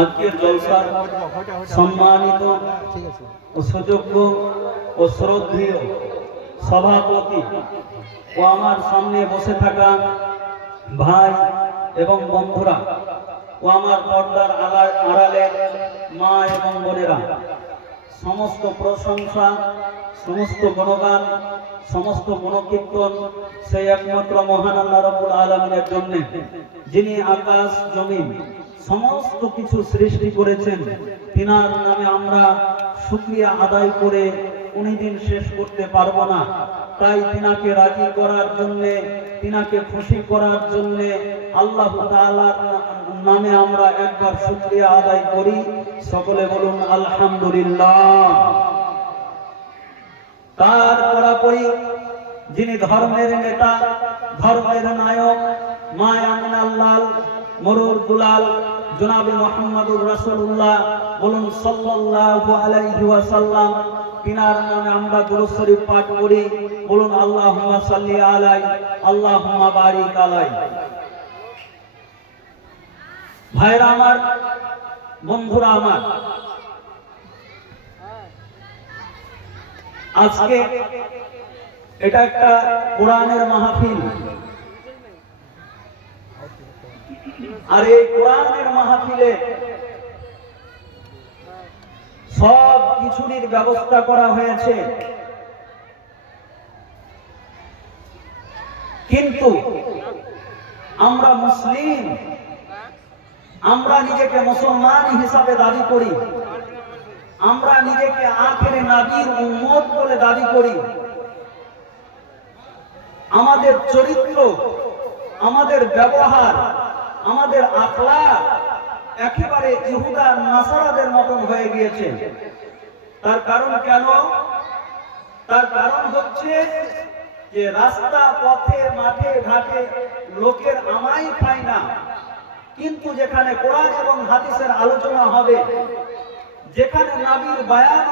আজকের জলসার সম্মানিত ও সুযোগ্য ও শ্রদ্ধেয় সভাপতি ও আমার সামনে বসে থাকা ভাই এবং বন্ধুরা ও আমার পর্দার আড়ালের মা এবং বোনেরা, সমস্ত প্রশংসা, সমস্ত গুণগান, সমস্ত গুণকীর্তন সেই একমাত্র মহান আল্লাহ রাব্বুল আলামিনের জন্য, যিনি আকাশ জমিন সমস্ত কিছু সৃষ্টি করেছেন। তিনার নামে আমরা শুকরিয়া আদায় করে কোনদিন শেষ করতে পারবো না। তাই তিনাকে রাজি করার জন্য, তিনাকে খুশি করার জন্য আল্লাহ তাআলার নামে আমরা একবার শুকরিয়া আদায় করি। সকলে বলুন আলহামদুলিল্লাহ। তার পরাপরি যিনি ধর্মের নেতা, ধর্মের নায়ক, মায়ামিনার লাল, মরুর দুলাল জনাবে মুহাম্মদুর রাসূলুল্লাহ, বলুন সাল্লাল্লাহু আলাইহি ওয়াসাল্লাম। তিনার নামে আমরা দুরূদ শরীফ পাঠ করি। বলুন আল্লাহুম্মা সাল্লি আলাই, আল্লাহুম্মা বারিক আলাই। ভাইরা আমার, বন্ধুরা আমার, আজকে এটা একটা কোরআনের মাহফিল। আর এই কোরআনের মাহফিলে সব কিছুর ব্যবস্থা করা হয়েছে, কিন্তু আমরা মুসলিম, আমরা নিজেকে মুসলমান হিসাবে দাবি করি, আমরা নিজেকে আখেরে নবীর উম্মত বলে দাবি করি। আমাদের চরিত্র, আমাদের ব্যবহার, আমাদের আখলাক একেবারে ইহুদা নাসারাদের মতন হয়ে গিয়েছে। তার কারণ কেন? তার কারণ হচ্ছে যে রাস্তা পথে মাঠে ঘাটে লোকের আমাই পায় না, কিন্তু যেখানে কোরআন এবং হাদিসের আলোচনা হবে, যেখানে নবীর বয়ান